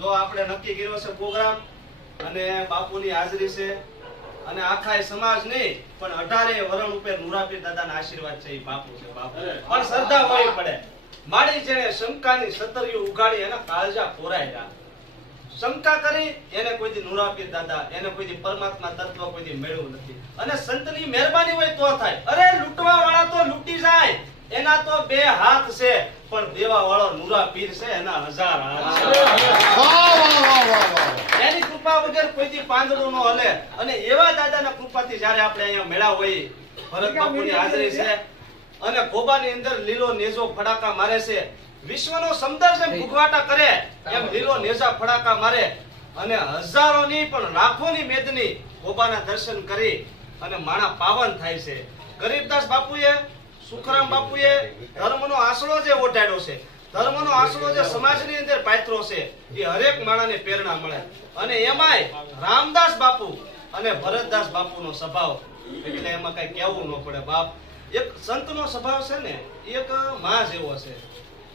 જો આપણે નક્કી કર્યો છે પ્રોગ્રામ અને બાપુની હાજરી છે અને આખા સમાજ નહીં પણ 18 વરણ ઉપર નુરાપીર દાદાના આશીર્વાદ છે. એ બાપુ છે બાપુ પણ શ્રદ્ધા હોવી પડે. મારી જેને શંકાની સતરિયું ઉગાડી એના કાળજા પોરાય. શંકા કરી એને કોઈ દી નુરાપીર દાદા એને કોઈ દી પરમાત્મા તત્વ કોઈ દી મેળવ્યું નથી. અને સંતની મહેરબાની હોય તો થાય. અરે લૂંટવા વાળા તો લૂંટી જાય, એના તો 2 હાથ છે, પણ દેવા વાળો નુરાપીર છે એના 1000 હાથ છે. એની કૃપા વગર કોઈ દી પાંદડું ન હલે. અને એવા દાદાના કૃપાથી જ્યારે આપણે અહીંયા મેળા હોય, ભરત બાપુની હાજરી છે અને ગોબાની અંદર લીલો નેજો ફડાકા મારે છે. વિશ્વનો સમદર જેમ ભૂખવાટા કરે એમ લીલો નેજા ફડાકા મારે અને હજારોની પણ લાખોની મેદની ગોબાના દર્શન કરી અને માણા પાવન થાય છે. ગરીબદાસ બાપુએ, સુખરામ બાપુએ ધર્મનો આસળો જે ઓઢાડ્યો છે, ધર્મનો આસળો જે સમાજની અંદર પાથરો છે, એ હરેક માણસને પ્રેરણા મળે. અને એમાંય રામદાસ બાપુ અને ભરતદાસ બાપુનો સ્વભાવ એટલે એમાં કઈ કહેવું ન પડે. બાપ એક સંતનો સ્વભાવ છે ને એક માં જેવો છે.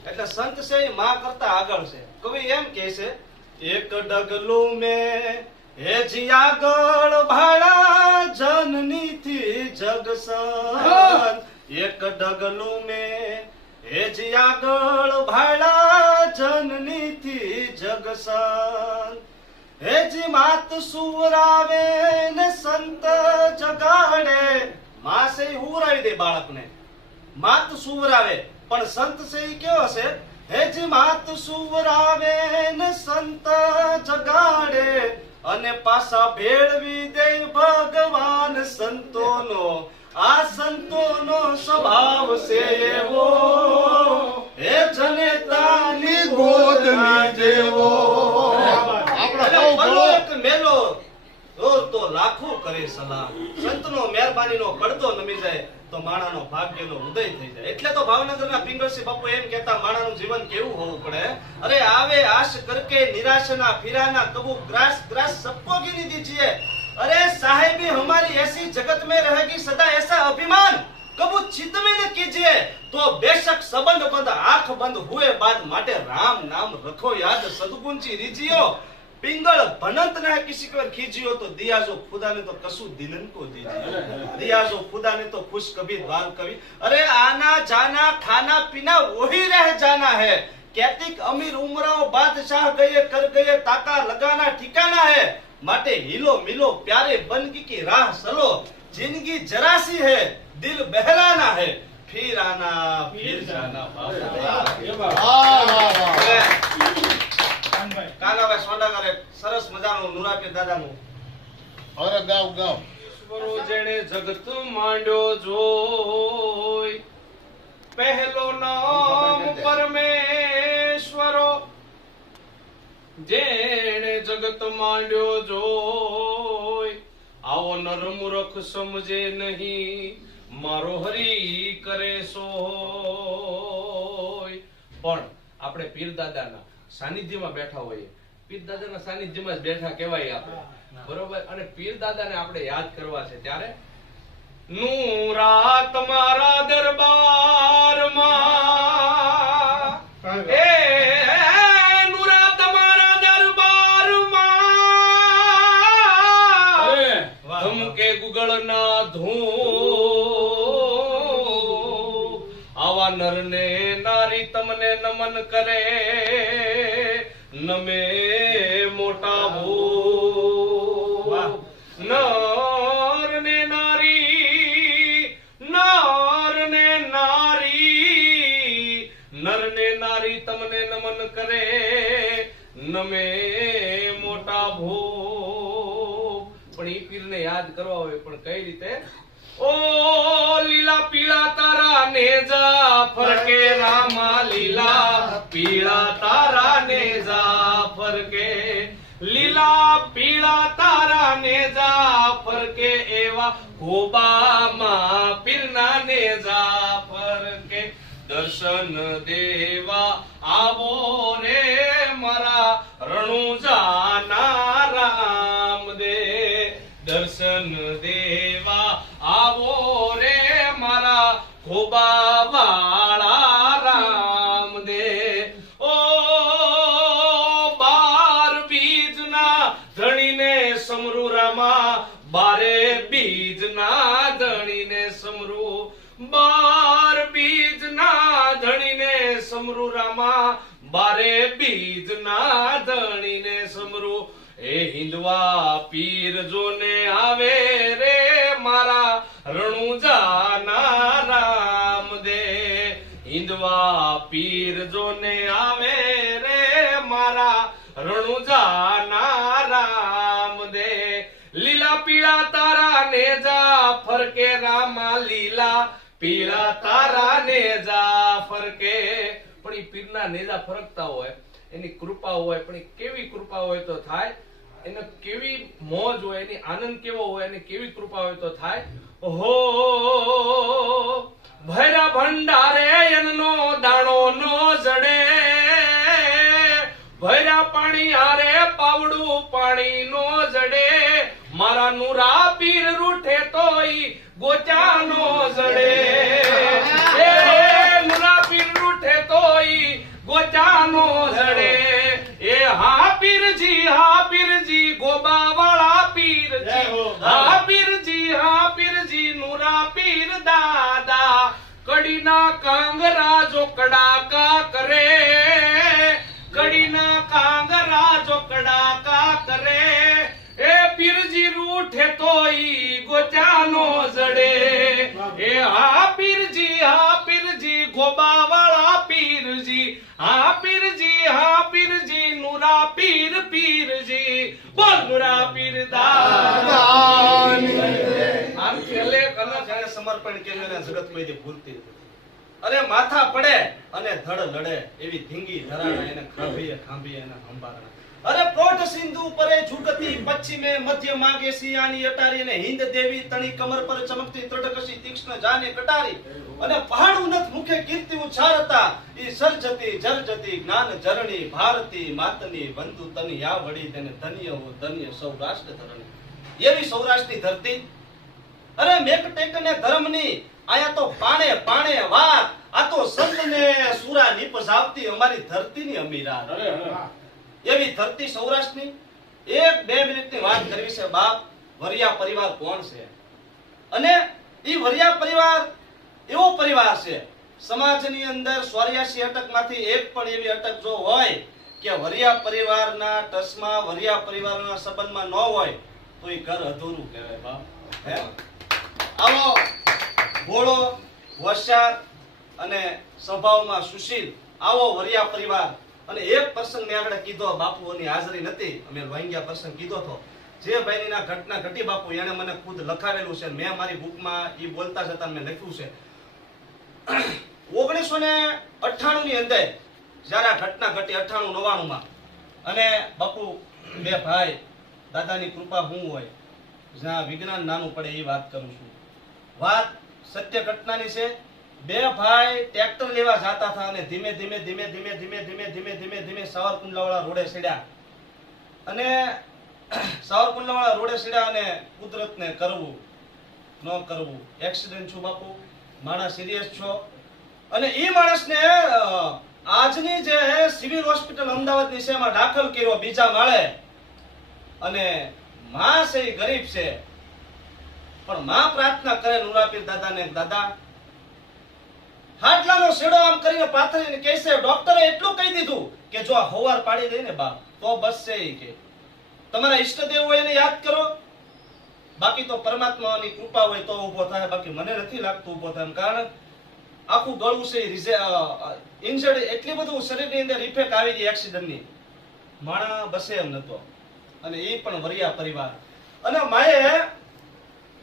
એટલે સંત છે એ માં કરતા આગળ છે. કવિ એમ કહે છે, એક ડગલું મે હેજી આગળ ભાડા જનની થી જગ સંત. એક ડગલું મે હેજી આગળ ભાડા જનની થી જગ સંત. હેજી માત સુવરાવે ને સંત જગાડે. માં છે એ હુવરાવી દે બાળકને, માત સુવરાવે. પણ સંત છે એ કેવો છે? હેજી માત સુવરાવે ને સંત જગાડે અને પાછા ભેળવી દે ભગવાન સંતોનો. આ સંતોનો સ્વભાવ છે એવો, હે જનેતાની ગોદની જેવો. આપણે મેલો તો લાખો કરે સલાહ. સંતનો મહેરબાનીનો પડદો નમી જાય તો માણાનો ભાગ્યનો ઉદય થઈ જાય. એટલે તો ભાવનગરના પિંગળસિંહ બાપુ એમ કહેતા, માણાનું જીવન કેવું હોવું પડે. અરે આવે આશ કરકે નિરાશના ફિરાના કબુ ગ્રાસ ગ્રાસ सबको गिनी दीजिए. अरे साहेबी हमारी ऐसी जगत में रहेगी सदा ऐसा अभिमान कबू चित्त में न कीजिए. तो बेशक संबंध बंद आंख बंद हुए बाद माटे राम नाम रखो याद सदगुंची रीजियो. पिंगल भनंत ना किसी को खींचियो तो दिया जो खुदा ने तो कसू दिलन को दीजिए. दिया जो खुदा ने तो खुश कभी द्वार कभी. अरे आना जाना खाना पीना वही रह जाना है. कैतिक अमीर उमराव बादशाह गए कर गए ताका लगाना ठिकाना है. माटे हिलो मिलो प्यारे बनगी की राह चलो. जिंदगी जरासी है दिल बहलाना है फिर आना फिर जाना. કાનાભાઈ સોંડાગરે સરસ મજાનું નુરાપીર દાદાનું અરે ગાવ ગાવ. ઈશ્વરો જેણે જગત માંડ્યો જોઈ, પહેલો નામ પરમેશ્વરો. જેણે જગત માંડ્યો જોઈ, આવો નર મૂર્ખ સમજે નહીં મારો હરી કરે સોય. પણ આપણે પીર દાદાના સાનિધ્યમાં બેઠા હોઈએ, પીર દાદાના સાનિધ્યમાં જ બેઠા કહેવાય આપણે, બરોબર. અને પીર દાદાને આપણે યાદ કરવા છે ત્યારે નુરા તમારા દરબારમાં, એ નુરા તમારા દરબારમાં ધમકે ગુગળના ધૂ. આવા નરને નારી તમને નમન કરે, નમે મોટા ભૂ. નર ને નારી, નર ને નારી, નર ને નારી તમને નમન કરે, નમે મોટા ભૂ. પણ ઈ પીરને યાદ કરવા હોય પણ કઈ રીતે? ઓ લીલા પીળા તારા નેજા ફરકે રામા, લીલા પીળા તારા નેજા ફરકે, લીલા પીળા તારા નેજા ફરકે, એવા ગોબામાં પીરના નેજા ફરકે. દર્શન દેવા આવો રે મારા રણુજાના રામદે. દર્શન દેવા આવો રે મારા ખોબા વાળા રામદે. ઓ બા સમરૂ રામા, બારે બીજના ધણીને સમરૂ, 12 બીજના ધણીને સમરૂ રામા, 12 બીજના ધણીને સમરૂ. એ હિંદવા પીર જોને આવે રે મારા રણુજાના રામ દે. હિંદવા પીર જોને આવે રે મારા રણુજાના રામ દે. લીલા પીળા તારા નેજા ફરકે રામા, લીલા પીળા તારા નેજા ફરકે. પણ ઈ પીરના નેજા ફરકતા હોય, એની કૃપા હોય, પણ ઈ કેવી કૃપા હોય તો થાય, એને કેવી મોજ હોય, એની આનંદ કેવો હોય, એને કેવી કૃપા હોય તો થાય. ઓહો ભૈરા ભંડારે એનો દાણો નો જડે, ભૈરા પાણી હારે પાવડું પાણી નો જડે. મારા નુરા પીર રૂઠે તોય ગોચા નો જડે. એ નુરા પીર રૂઠે તોય ગોચા નો જડે. એ હા પીરજી ગોબા વાળા પીરજી, હા પીરજી નુરા પીર દાદા. કડીના કાંગરા જો કડાકા કરે, કડીના કાંગરા જો કડાકા કરે. એ પીરજી રૂઠે તોય ગોચાનો જડે. એ હા પીરજી ગોબા વાળા પીરજી, હા પીરજી નુરા પીર પીરજી. બોલ નુરા પીર દાદા. આમ છેલ્લે કનક જાણે સમર્પણ કર્યું ને જગત કોઈ દી ભૂલતી નથી. અરે માથા પડે અને ધડ લડે એવી ધીંગી ધરાણા એને ખાંભીએ એને હંબારણા. અરે પ્રોઢ સિંધુ પરે ઝુકતી પશ્ચિમે મધ્ય માગે સિયાની અટારી. અને હિંદ દેવી તણી કમર પર ચમકતી ત્રડકશી તીક્ષ્ણ જાને કટારી. અને પહાડ ઉન્નત મુખે કીર્તિ ઉચ્ચારતા ઈ સરજતી જરજતી જ્ઞાન જરણી ભારતી માતની બંધુ તની આ વડી તેને ધન્ય હો ધન્ય સૌરાષ્ટ્ર ધરણી. એવી સૌરાષ્ટ્રની ધરતી. અરે મેક ટેક ને ધર્મની આયા તો પાણે પાણે વાત. આ તો સંત ને સુરા નિપજાવતી અમારી ધરતીની અમીરાત. એવી ધરતી સૌરાષ્ટ્રની. 1-2 મિનિટની વાત કરવી છે બાપ. વરિયા પરિવાર કોણ છે? અને ઈ વરિયા પરિવાર એવો પરિવાર છે સમાજની અંદર 84 અટકમાંથી એક પણ એવી અટક જો હોય કે વરિયા પરિવારના ટસમાં, વરિયા પરિવારના સંબંધમાં ન હોય તો એ ઘર અધૂરું કહેવાય બાપ. હે આવો ભોળો, હોશિયાર અને સ્વભાવમાં સુશીલ આવો વરિયા પરિવાર. અને એક પ્રસંગ મેં આગળ કીધો, બાપુઓની હાજરી નથી, અમે વાંગ્યા પ્રસંગ કીધો તો જે ભાઈની ઘટના ઘટી બાપુ એને મને ખુદ લખાવેલું છે. મેં મારી બુકમાં ઈ બોલતા જતા મેં લખ્યું છે. 1998 ની અંદર જ્યારે આ ઘટના ઘટી 98-99 માં. અને બાપુ બે ભાઈ, દાદાની કૃપા હું હોય જ્યાં વિજ્ઞાન નાનું પડે એ વાત કરું છું. વાત સત્ય ઘટનાની છે. બે ભાઈ ટ્રેક્ટર લેવા જતા હતા અને ધીમે ધીમે સાવરકુંડલાવાળા રોડે ચડ્યા. અને સાવરકુંડલાવાળા રોડે ચડ્યા અને કુદરતને કરવું ન કરવું. એક્સિડન્ટ છું બાપુ, માણસ સિરિયસ છો. અને ઈ માણસને આજની જે સિવિલ હોસ્પિટલ અમદાવાદની છે એમાં દાખલ કર્યો બીજા માળે. અને માં છે એ ગરીબ છે, પણ માં પ્રાર્થના કરે નુરાપીર દાદાને, દાદા હાડલાનો શેડો આમ કરીને પાથરીને કહે છે, ડોક્ટરે એટલું કહી દીધું કે જો આ હોવાર પાડી દે ને બાપ તો બસ છે. કે તમારા ઈષ્ટદેવ હોય એને યાદ કરો, બાકી તો પરમાત્માની કૃપા હોય તો ઊભો થાય. બાકી મને નથી લાગતું ઊભો થાય. કારણ આખું ગળું છે ઇન્જર્ડ, એટલી બધું શરીરની અંદર ઇફેક્ટ આવી ગઈ એક્સિડન્ટની. માણા બસે એમ નતો. અને એ પણ વરિયા પરિવાર. અને માએ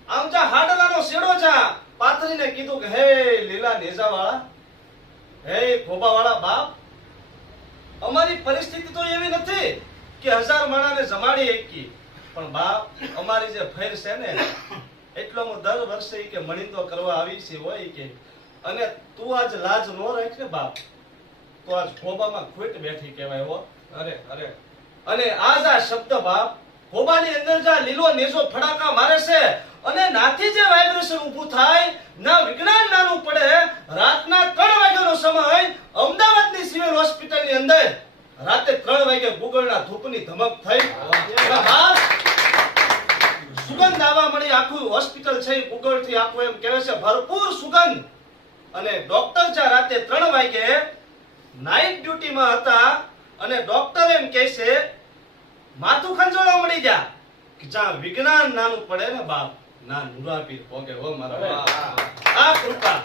આમ જા હાડલાનો શેડો જા પાથરીને કીધું કે હે લીલા નેજાવાળા, હે ખોબાવાળા બાપ, અમારી પરિસ્થિતિ તો એવી નથી કે 1000 માણાને જમાડી એકી, પણ બાપ અમારી જે ફેર છે ને એટલો હું દર વર્ષે કે મણીંદો કરવા આવી છે હોય કે. અને તું આજ લાજ નો રાખ ને બાપ તો આજ ખોબામાં ખોટ બેઠી કહેવાય હો. અરે અરે. અને આજ આ શબ્દ બાપ ખોબાની અંદર જા લીલો નેજો ફડાકા મારે છે અને નાથી જે વાઇબ્રેશન ઊભું થાય ના વિજ્ઞાન નાનું પડે. રાતના 3 વાગ્યાનો સમય અમદાવાદની સિવિલ હોસ્પિટલની અંદર રાતે 3 વાગે ગુગળના ધૂપની ધમક થઈ. સુગંધ આવવા મળી, આખું હોસ્પિટલ છે ઈ ઉગળથી આખું એમ કહેવાય છે ભરપૂર સુગંધ. અને ડોક્ટર જ્યાં રાતે 3 વાગે નાઇટ ડ્યુટીમાં હતા અને ડોક્ટર એમ કહે છે માથું ખંજોળવા મળી ગયા કે જ્યાં વિજ્ઞાન નાનું પડે ને બાપ ના નુરાપીર પોગે હો મારા બાપ. આ કૃપા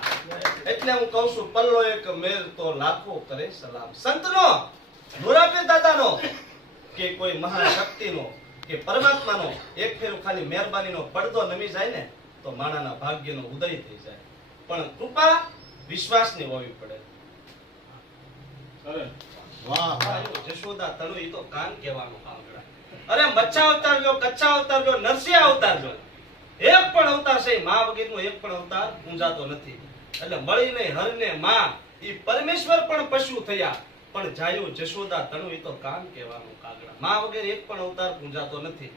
એટલે હું કહું છું પલ્લો એક મેર તો લાખો કરે સલામ. સંતનો, નુરાપીર દાદાનો કે કોઈ મહાશક્તિનો કે પરમાત્માનો એક ફેરો ખાલી મહેરબાનીનો પડદો નમી જાય ને તો માણાના ભાગ્યનો ઉદય થઈ જાય. પણ કૃપા વિશ્વાસની હોવી પડે. વાહ જશોદા તનુ ઈ તો કાન કહેવાનું કામ કરે. અરે મચ્છા અવતાર લો, કચ્છા અવતાર લો, નરસિંહ અવતાર લો, એક પણ અવતાર છે મા વગરનો એક પણ અવતાર પૂંજાતો નથી. એટલે મળીને હરને માં ઈ પરમેશ્વર પણ પશુ થયા પણ જાયું જશોદા તનુ ઈ તો કાન કહેવાનું કાગડા. માં વગર એક પણ અવતાર પૂંજાતો નથી.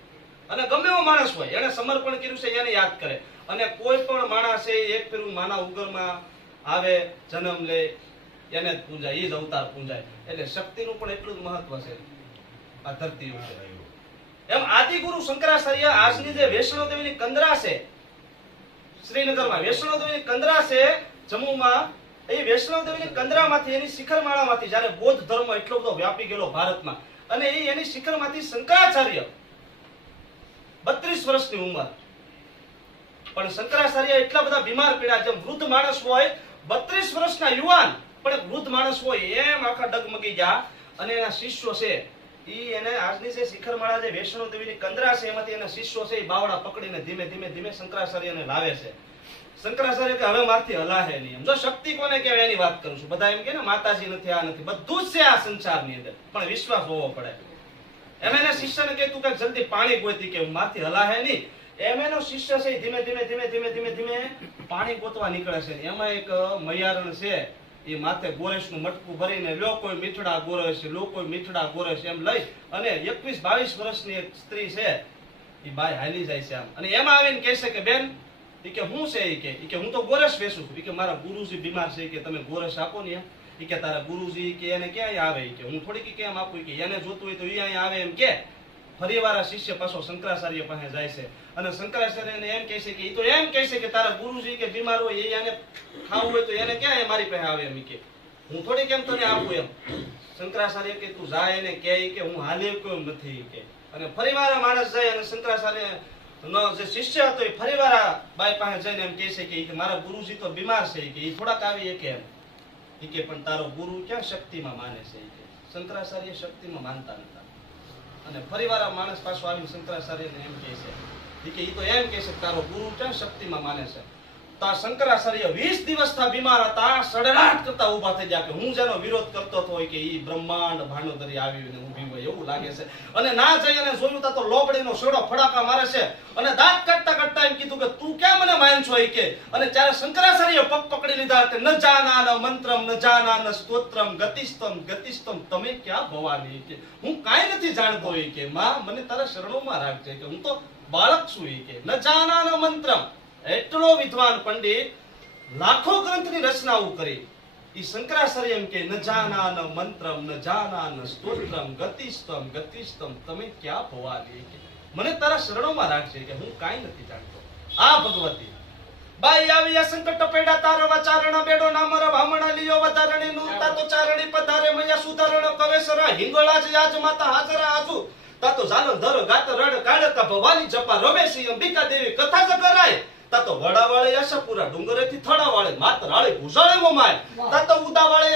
અને ગમે એવો માણસ હોય એને સમર્પણ કર્યું છે એને યાદ કરે. અને કોઈ પણ માણસ છે એક ફેરું માના ઉગરમાં આવે, જન્મ લે, એને જ પૂંજાય, ઈ જ અવતાર પૂંજાય. એટલે શક્તિનું પણ એટલું જ મહત્વ છે આ ધરતી ઉપર. એમ આદિગુરુ શંકરાચાર્ય આજની જે વૈષ્ણોદેવીની કંદરા છે શ્રીનગરમાં, વૈષ્ણોદેવીની કંદરા છે જમ્મુમાં, એ વૈષ્ણોદેવીની કંદરામાંથી એની શિખરમાળામાંથી જ્યારે બૌદ્ધ ધર્મ એટલો બધો વ્યાપી ગયેલો ભારતમાં અને એની શિખરમાંથી શંકરાચાર્ય 32 વર્ષની ઉંમર, પણ શંકરાચાર્ય એટલા બધા બીમાર પડ્યા. જેમ વૃદ્ધ માણસ હોય 32 વર્ષના યુવાન પણ એક વૃદ્ધ માણસ હોય એમ આખા ડગમગી ગયા. અને એના શિષ્યો છે ઈ એને આજની જે શિખરમાળા જે વૈષ્ણોદેવીની કંદરા છે એમાંથી એના શિષ્યો છે ઈ બાવડા પકડીને ધીમે ધીમે ધીમે શંકરાચાર્યને લાવે છે. શંકરાચાર્ય કે હવે મારથી હલાહે નહીં. જો શક્તિ કોને કહેવાય એની વાત કરું છું. બધા એમ કે ને માતાજી નથી, આ નથી, બધું જ છે આ સંસારની અંદર, પણ વિશ્વાસ હોવો પડે. એમ એના શિષ્યને કે તું કઈક જલ્દી પાણી ગોતી, કે મારથી હલાહે નહીં. એમ એનો શિષ્ય છે ધીમે ધીમે ધીમે ધીમે ધીમે ધીમે પાણી ગોતવા નીકળે છે. એમાં એક મૈયારણ છે એ માથે ગોરસનું મટકું ભરીને લો કોઈ મીઠડા ગોરસ, લો કોઈ મીઠડા ગોરસ એમ લઈ અને 21-22 વર્ષની એક સ્ત્રી છે એ બાય હાલી જાય છે આમ. અને એમાં આવીને કહે છે કે બેન, ઈ કે હું છે, ઈ કે હું તો ગોરસ વેચું છું, ઈ કે મારા ગુરુજી બીમાર છે, કે તમે ગોરસ આપો ને. ઈ કે તારા ગુરુજી કે એને ક્યાંય આવે, ઈ કે હું થોડી કેમ આપું, કે એને જોતું હોય તો ઈ અહીંયા આવે એમ કે. ફરીવાર આ શિષ્ય પાછો શંકરાચાર્ય પાસે જાય છે અને શંકરાચાર્યને એમ કહે છે કે ઈ તો એમ કહે છે કે તારા ગુરુજી કે બીમાર હોય એને ખાવું હોય તો એને ક્યાં મારી પાસે આવે એમ, કે હું થોડી કેમ તને આપું એમ. શંકરાચાર્ય કે તું જા એને કહે કે હું હાલે કેમ નથી કે. અને ફરીવાર આ માણસ જાય અને શંકરાચાર્ય નો જે શિષ્ય હતો એ ફરીવાર આ બાઈ પાસે જઈને એમ કહે છે કે મારા ગુરુજી તો બીમાર છે, કે ઈ થોડાક આવી કે એમ. ઈ કે પણ તારો ગુરુ ક્યાં શક્તિમાં માને છે, કે શંકરાચાર્ય શક્તિમાં માનતા નતા. અને ફરીવાર આ માણસ પાછો આવીને શંકરાચાર્યને એમ કહે છે કે ઈ તો એમ કહે છે કે તારો ગુરુ ક્યાં શક્તિમાં માને છે. તો આ શંકરાચાર્ય 20 દિવસથી બીમાર હતા, સડરાટ કરતા ઊભા થઈ ગયા કે હું જેનો વિરોધ કરતો હતો કે ઈ બ્રહ્માંડ ભાંડોદરી આવીને ઊભી હોય એવું લાગે છે. અને ના જઈ અને જોયું તો લોબડીનો છોડો ફડાકા મારે છે અને દાંત કાઢતા કાઢતા એમ કીધું કે તું ક્યાં મને માન છો, કે. અને ત્યારે શંકરાચાર્ય પગ પકડી લીધા કે ન જાના ન મંત્રમ ન જાના ન સ્તોત્રમ ગતિસ્તમ ગતિસ્તમ તમે ક્યાં ભવાની, કે હું કાંઈ નથી જાણતો, કે માં મને તારા શરણોમાં રાખજે, કે હું તો બાળક છું, કે ન જાના ન મંત્રમ. એટલો વિદ્વાન પંડિત લાખો ગ્રંથની રચનાઓ કરી. ઈ શંકરાચાર્ય એમ કે ન જાના ન મંત્રમ ન જાના ન સ્તોત્રમ ગતિસ્તમ ગતિસ્તમ તમે ક્યાં ભવાની, કે મને તારા શરણોમાં રાખજે, કે હું કાંઈ નથી જાણતો. આ ભગવતી બાઈ આવી સંકટ પેડા તારો વાચારણ બેડો નામર ભામણા લિયો વધારણી નુરતા તો ચારણી પધારે મૈયા સુધારણ કવેસરા હિંગળા જ યાજ માતા હાજરા આજુ તાતો જાનો ધર ગાત રડ કાળકા ભવાની જપા રમેશી અંબિકા દેવી કથા જગરાય તાતો વડાવાળે આશાપુરા ડુંગરેથી થડાવાળે માતરાળે ભૂષાળે મોમાય તાતો ઉદાવાળે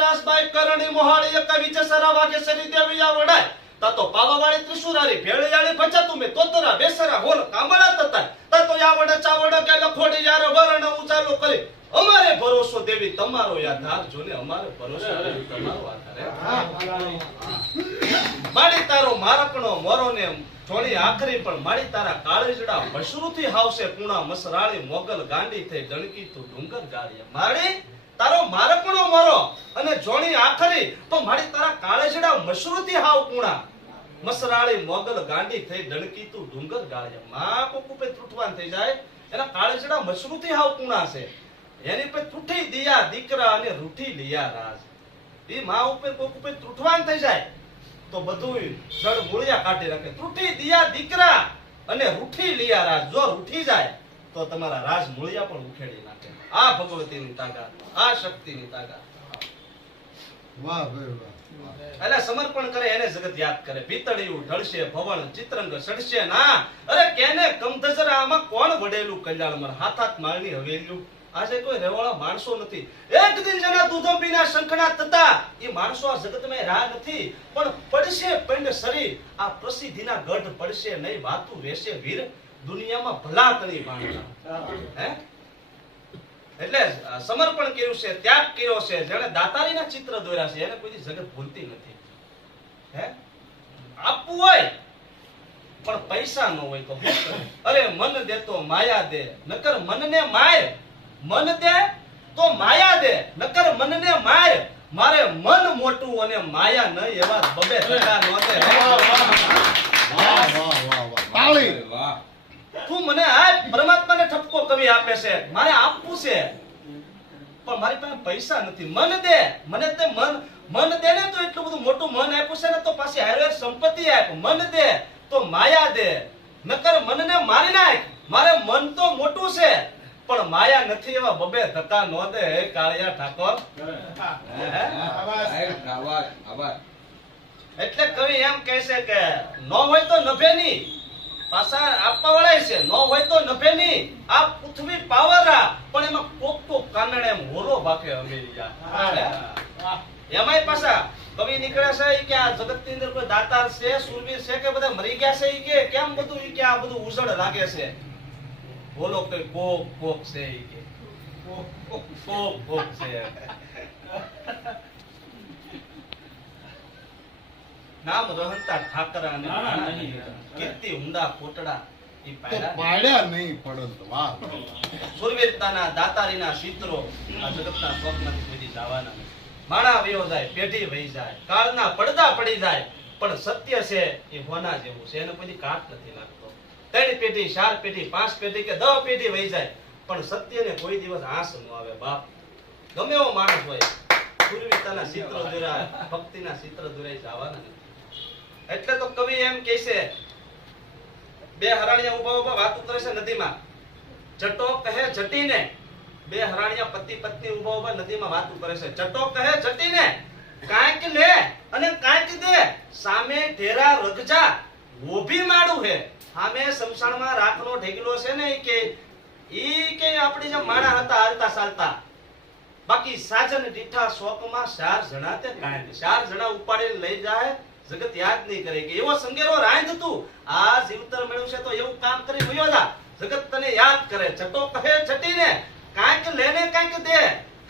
રાસબાઈ કરણી મોહાળી એક વિચસરા વાગે સરી દેવિયા વડાય તાતો પાવાવાળી ત્રિશુરારી ભેળિયાળી ભજતું મે તોતરા બેસરા હોલ કામળા તતા તાતો યાવડ ચાવડ કે લખોડી યાર વરણ ઉજાલો કરી અમારે ભરોસો દેવી તમારો આધાર જોને અમારે ભરોસો દેવી તમારો આધાર. માડી તારો મારકણો મોરો ને થોડી આખરી પણ માડી તારા કાળીજડા મશરૂથી હાવશે પૂણા મસરાળી મોગલ ગાંડી થઈ ડણકી તું ડુંગર ગાળિયા. માડી તારો મારકણો મોરો અને જોણી આખરી તો માડી તારા કાળીજડા મશરૂથી હાવ પૂણા મસરાળી મોગલ ગાંડી થઈ ડણકી તું ડુંગર ગાળિયા. માં કોક ઉપર ત્રુટવાન થઈ જાય એના કાળીજડા મશરૂથી હાવ પૂણા છે એની પર તૂટી દિયા દીકરા અને રૂઠી લિયા રાજ. ઈ માં ઉપર કોક ઉપર ત્રુટવાન થઈ જાય તો બધું જળ મૂળિયા કાઢી રાખે. તૂટી દિયા દીકરા અને રૂઠી લિયા રાજ. જો રૂઠી જાય તો તમારા રાજ મૂળિયા પણ ઉખેડી નાખે. આ ભગવતીની તાકાત, આ શક્તિની તાકાત. વાહ ભાઈ વાહ. એટલે સમર્પણ કરે એને જગત યાદ કરે. ભીતળિયું ઢળશે ભવન ચિત્રંગ સડશે ના. અરે કેને કમધજર આમાં કોણ વડેલું કલ્યાણમર. હાથ હાથ માળની હવેલીયું. આજે કોઈ રેવાળા માણસો નથી. એક દિન જેના દૂધો પીના શંખના થતા એ માણસો આ જગતમાં રાહ નથી. પણ પડશે પંડ શરીર આ પ્રસિદ્ધિના ગઢ પડશે નહીં. વાતું રહેશે વીર દુનિયામાં ભલા તણી માણતા. હે એટલે સમર્પણ કર્યું છે, ત્યાગ કર્યો છે. જેણે દાતારીના ચિત્ર દોર્યા છે એને કોઈ જગત ભૂલતી નથી. હે આપવું હોય પણ પૈસા ન હોય તો શું કરે? અરે મન દે તો માયા દે નકર મનને માય. મન દે તો માયા દે નકર મનને માય. મારે મન મોટું અને માયા નહીં એવા બબે ધક્કા નોંધે. વાહ વાહ વાહ વાહ. તાળી. તું મને આ પરમાત્માને ઠપકો કવિ આપે છે, મારે આપવું છે પણ મારી પાસે પૈસા નથી. મન દે મને તે મન દે ને તો એટલું બધું મોટું મન આપ્યું છે ને તો પાછી હારે સંપત્તિ આપ. મન દે તો માયા દે નકર મનને મારી નાખ. મારે મન તો મોટું છે પણ માયા નથી એવા બબે ધક્કા નો દે. હે કાળિયા ઠાકોર. એટલે કવિ એમ કહે છે કે નો હોય તો નભે ની. પાછા આપવા વાળા છે. નો હોય તો નભે ની. આ પૃથ્વી પાવરા પણ એમાં કોક કોક કાનડે એમ હોરો ભાખે અમેરિયા. એમાંય પાછા કવિ નીકળે છે ઈ કે આ જગતની અંદર કોઈ દાતાર છે, સુરવીર છે કે બધા મરી ગયા છે. ઈ કે કેમ બધું ઈ કે આ બધું ઉજળ લાગે છે. બોલો કે કોક કોક છે. ઈ કે કોક કોક છે. નામ રહંતા ઠાકરા અને કીર્તિ ઊંડા કોટડા ઈ તો પાયડા. પાડ્યા નહીં પડત. વાહ. સુરવીરતાના દાતારીના ચિત્રો આ જગતના સ્વપ્નથી કોઈ જવાના નથી. માણા વયો જાય, પેઢી વહી જાય, કાળના પડદા પડી જાય પણ સત્ય છે એ હોના જેવું છે. એને કોઈ કાટ નથી લાગતો. 3 પેઢી 4 પેઢી 5 પેઢી કે 10 પેઢી વહી જાય પણ સત્યને કોઈ દિવસ આંસ ન આવે. બાપ ગમે એવો માણસ હોય સુરવીરતાના ચિત્રો દોરાય, ભક્તિના ચિત્ર દોરાય જવાના નથી. એટલે તો કવિ એમ કહે છે બે હરાણિયા ઉભા ઉભા વાતો કરે છે નદીમાં. જટો કહે જટીને. બે હરાણિયા પતિ પત્ની ઉભા ઉભા નદીમાં વાતો કરે છે. જટો કહે જટીને કાંઈક લે અને કાંઈક દે. સામે ઢેરા રગજા લોભી માડું હે. સામે શમશાનમાં રાખનો ઢેગલો છે ને ઈ કે આપણી જે માણા હતા હાલતા ચાલતા. બાકી સાજન દીઠા શોકમાં 4 જણા તે કાંઈ 4 જણા ઉપાડીને લઈ જાય. જગત યાદ નહીં કરે કે એવો સંગેરો રાંધ તું આ જીવતર મળ્યું છે તો એવું કામ કરી ભયો જા. જગત તને યાદ કરે. જટો કહે જટીને કાંઈક લેને કાંઈક દે.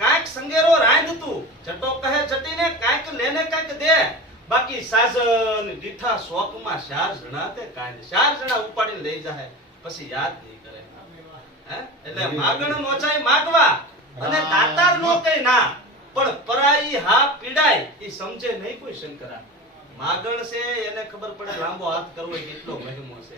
કાંઈક સંગેરો રાંધ તું. જટો કહે જટીને કાંઈક લેને કાંઈક દે. બાકી સાજન દીઠા શોકમાં 4 જણા તે કાંઈ 4 જણા ઉપાડીને લઈ જાય પછી યાદ નહીં કરે. હે એટલે માગણ નો જાય માગવા અને દાતાર નો કઈ ના. પણ પરાઈ હા પીડાય ઈ સમજે નહીં કોઈ શંકરા. માગણ છે એને ખબર પડે લાંબો હાથ કરવો એ કેટલો મહિમો છે.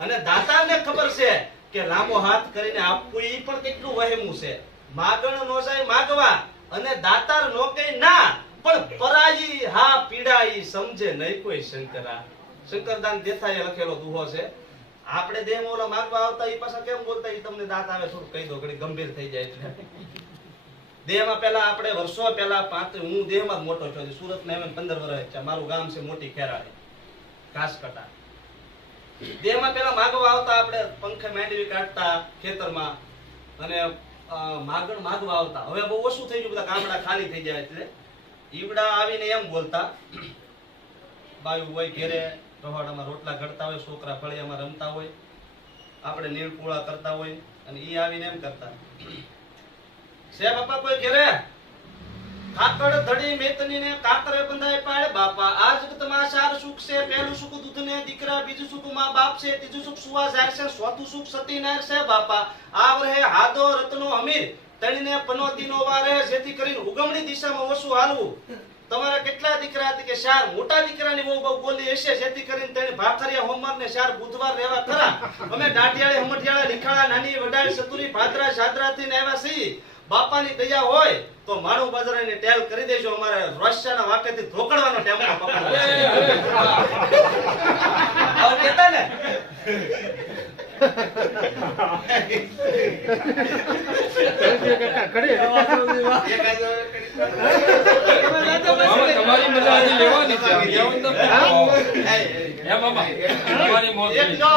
અને દાતાને ખબર છે કે લાંબો હાથ કરીને આપવું ઈ પણ કેટલું વહેમું છે. માગણ નો જાય માગવા અને દાતાર નો કઈ ના. પણ પરાઈ હા પીડાઈ સમજે નહીં કોઈ શંકરા. શંકરદાન દેથાએ લખેલો દુહો છે. આપણે દેહમાં ઓલા માગવા આવતા ઈ પાછા કેમ બોલતા ઈ તમને દાંત આવે થોડું કહી દો ઘડી ગંભીર થઈ જાય એટલે. દેહમાં પેલા આપણે વર્ષો પહેલા હું દેહમાં જ મોટો છું. સુરતમાં એમ 15 વર્ષ છે. મારું ગામ છે મોટી ખેરાડી ઘાસકટા. દેહમાં પેલા માગવા આવતા આપણે પંખે માંડવી કાઢતા ખેતરમાં અને માગણ માગવા આવતા. હવે બહુ ઓછું થઈ ગયું, બધા ગામડા ખાલી થઈ જાય એટલે ઈવડા આવીને એમ બોલતા. બાયું હોય ઘેરે રહોડામાં રોટલા ઘડતા હોય, છોકરા ફળિયામાં રમતા હોય, આપણે નીરપોળા કરતા હોય અને ઈ આવીને એમ કરતા છે બાપા કોઈ ઘેરે કાકડ ધડી મેતની ને કાકરે બંધાય પાડે બાપા. આ જગતમાં 4 સુખ છે. પહેલું સુખ દૂધ ને દીકરા, બીજું સુખ માં બાપ છે, ત્રીજું સુખ સુવા જાય છે, ચોથું સુખ સતી નાર છે બાપા. આ રહે હાદો રત્નો અમીર તણીને પનોતીનો વાર રહે જેથી કરીને ઉગમણી દિશામાં ઓછું હાલવું. તમારા કેટલા દીકરા હતી કે 4 મોટા દીકરાની બહુ બોલી હશે જેથી કરીને તણી ભાખરિયા હોમવાર ને 4 બુધવાર રહેવા ખરા. અમે દાઢિયાળે હમઢિયાળે લીખાળા નાની વડાળી સતુરી ભાદરા શાદરાથી ને આવ્યા છીએ. બાપાની દયા હોય તો માણું બાજરાની ટેલ કરી દેજો. અમારે રોશિયાના વાકેથી ધોકડવાનો ટેમ્પો પકડવો છે. હવે કહેતા ને તમારી મજા આજે લેવાની છે એમ મામા તમારી મોજ એક જો